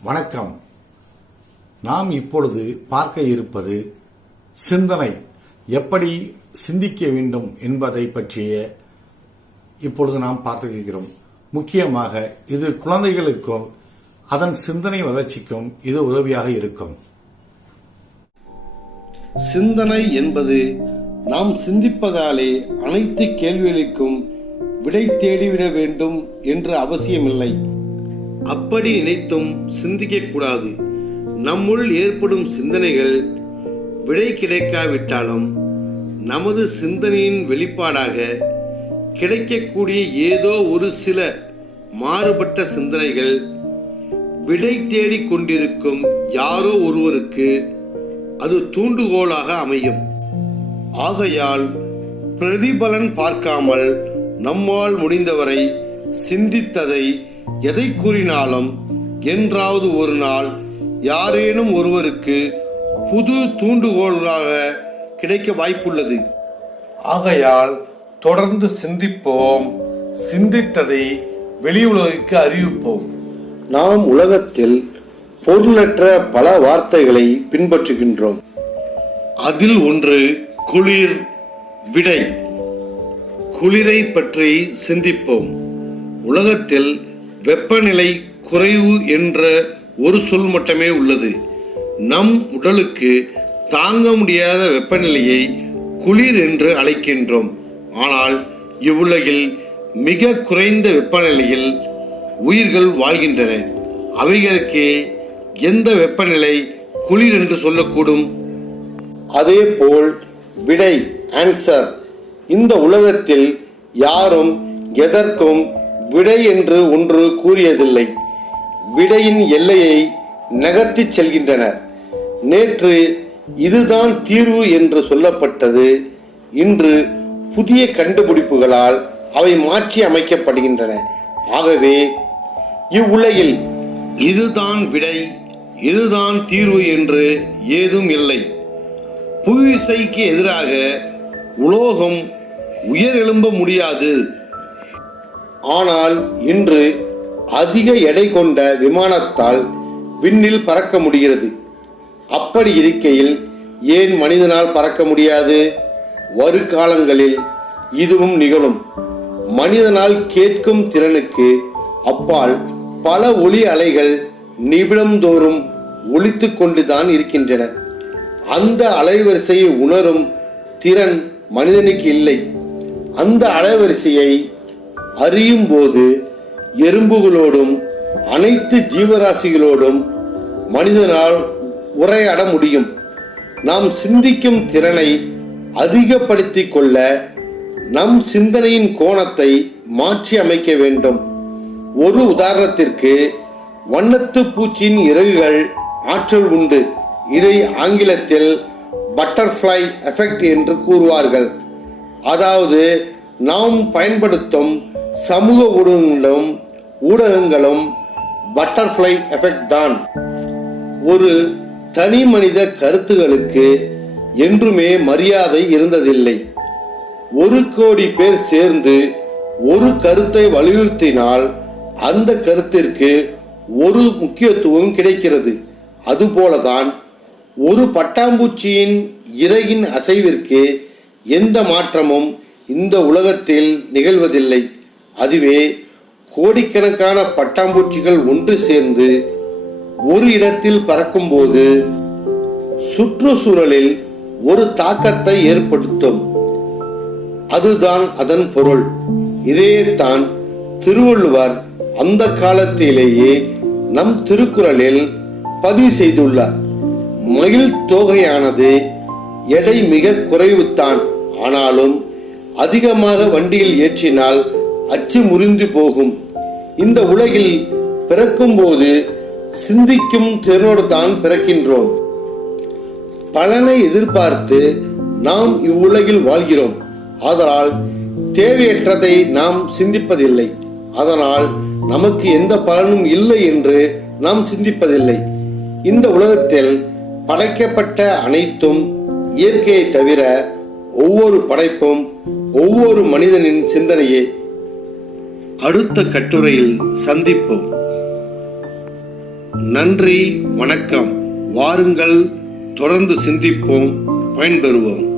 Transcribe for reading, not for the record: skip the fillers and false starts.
வணக்கம். நாம் இப்பொழுது பார்க்க இருப்பது சிந்தனை எப்படி சிந்திக்க வேண்டும் என்பதை பற்றிய இப்பொழுது நாம் பார்த்திருக்கிறோம். முக்கியமாக இது குழந்தைகளுக்கும் அதன் சிந்தனை வளர்ச்சிக்கும் இது உதவியாக இருக்கும். சிந்தனை என்பது நாம் சிந்திப்பதாலே அனைத்து கேள்விகளுக்கும் விடை தேடிவிட வேண்டும் என்று அவசியமில்லை. அப்படி நினைத்தும் சிந்திக்கக்கூடாது. நம்முள் ஏற்படும் சிந்தனைகள் விடை கிடைக்காவிட்டாலும் நமது சிந்தனையின் வெளிப்பாடாக கிடைக்கக்கூடிய ஏதோ ஒரு சில மாறுபட்ட சிந்தனைகள் விடை தேடிக் கொண்டிருக்கும் யாரோ ஒருவருக்கு அது தூண்டுகோலாக அமையும். ஆகையால் பிரதிபலன் பார்க்காமல் நம்மால் முடிந்தவரை சிந்தித்ததை எதை கூறினாலும் என்றாவது ஒரு நாள் யாரேனும் ஒருவருக்கு புது தூண்டுகோலாக கிடைக்க வாய்ப்புள்ளது. ஆகையால் தொடர்ந்து சிந்திப்போம், சிந்தித்ததை வெளி உலகிற்கு அறிவிப்போம். நாம் உலகத்தில் பொருளற்ற பல வார்த்தைகளை பின்பற்றுகின்றோம். அதில் ஒன்று குளிர், விடை. குளிரை பற்றி சிந்திப்போம். உலகத்தில் வெப்பநிலை குறைவு என்ற ஒரு சொல் மட்டுமே உள்ளது. நம் உடலுக்கு தாங்க முடியாத வெப்பநிலையை குளிர் என்று அழைக்கின்றோம். ஆனால் இவ்வுலகில் மிக குறைந்த வெப்பநிலையில் உயிர்கள் வாழ்கின்றன. அவைகளுக்கு எந்த வெப்பநிலை குளிர் என்று சொல்லக்கூடும்? அதேபோல் விடை, ஆன்சர். இந்த உலகத்தில் யாரும் எதற்கும் விடை என்று ஒன்று கூறியதில்லை. விடையின் எல்லையை நகர்த்தி செல்கின்றனர். நேற்று இதுதான் தீர்வு என்று சொல்லப்பட்டது இன்று புதிய கண்டுபிடிப்புகளால் அவை மாற்றி அமைக்கப்படுகின்றன. ஆகவே இவ்வுலகில் இதுதான் விடை, இதுதான் தீர்வு என்று ஏதும் இல்லை. புவிசைக்கு எதிராக உலோகம் உயர் எழும்ப முடியாது. ஆனால் இன்று அதிக எடை கொண்ட விமானத்தால் விண்ணில் பறக்க முடிகிறது. அப்படி இருக்கையில் ஏன் மனிதனால் பறக்க முடியாது? வருகாலங்களில் இதுவும் நிகழும். மனிதனால் கேட்கும் திறனுக்கு அப்பால் பல ஒலி அலைகள் நிமிடந்தோறும் ஒலித்து கொண்டுதான் இருக்கின்றன. அந்த அலைவரிசையை உணரும் திறன் மனிதனுக்கு இல்லை. அந்த அலைவரிசையை அறியும் போது எறும்புகளோடும் அனைத்து ஜீவராசிகளோடும் மனிதனால் உரையாட முடியும். நாம் சிந்திக்கும் திறனை அதிகப்படுத்திக் கொள்ள நம் சிந்தனையின் கோணத்தை மாற்றி அமைக்க வேண்டும். ஒரு உதாரணத்திற்கு, வண்ணத்து பூச்சியின் இறகுகள் ஆற்றல் உண்டு. இதை ஆங்கிலத்தில் பட்டர்ஃப்ளை எஃபெக்ட் என்று கூறுவார்கள். அதாவது நாம் பயன்படுத்தும் சமூக ஊடகங்களும் பட்டர்ஃப்ளை எஃபெக்ட் தான். ஒரு தனி மனித கருத்துகளுக்கு என்றுமே மரியாதை இருந்ததில்லை. 1 கோடி பேர் சேர்ந்து ஒரு கருத்தை வலியுறுத்தினால் அந்த கருத்திற்கு ஒரு முக்கியத்துவம் கிடைக்கிறது. அதுபோலதான் ஒரு பட்டாம்பூச்சியின் இறகின் அசைவிற்கு எந்த மாற்றமும் இந்த உலகத்தில் நிகழ்வதில்லை. அதுவே கோடிக்கணக்கான பட்டாம்பூச்சிகள் ஒன்று சேர்ந்து ஒரு இடத்தில் பறக்கும்போது சுற்றுச்சூழலில் ஒரு தாக்கத்தை ஏற்படுத்தும். அதுதான் அதன் பொருள். இதைத்தான் திருவள்ளுவர் அந்த காலத்திலேயே நம் திருக்குறளில் பதிவு செய்துள்ளார். மயில் தோகையானது எடை மிக குறைவுதான். ஆனாலும் அதிகமாக வண்டியில் ஏற்றினால் அச்சு முறிந்து போகும். இந்த உலகில் பிறக்கும் போது சிந்திக்கும் திறனோடு தான் பிறக்கின்றோம். பலனை எதிர்பார்த்து நாம் இவ்வுலகில் வாழ்கிறோம். அதனால் தேவையற்றதை நாம் சிந்திப்பதில்லை. அதனால் நமக்கு எந்த பலனும் இல்லை என்று நாம் சிந்திப்பதில்லை. இந்த உலகத்தில் படைக்கப்பட்ட அனைத்தும் இயற்கையை தவிர ஒவ்வொரு படைப்பும் ஒவ்வொரு மனிதனின் சிந்தனையே. அடுத்த கட்டுரையில் சந்திப்போம். நன்றி, வணக்கம். வாருங்கள், தொடர்ந்து சிந்திப்போம், பயன்பெறுவோம்.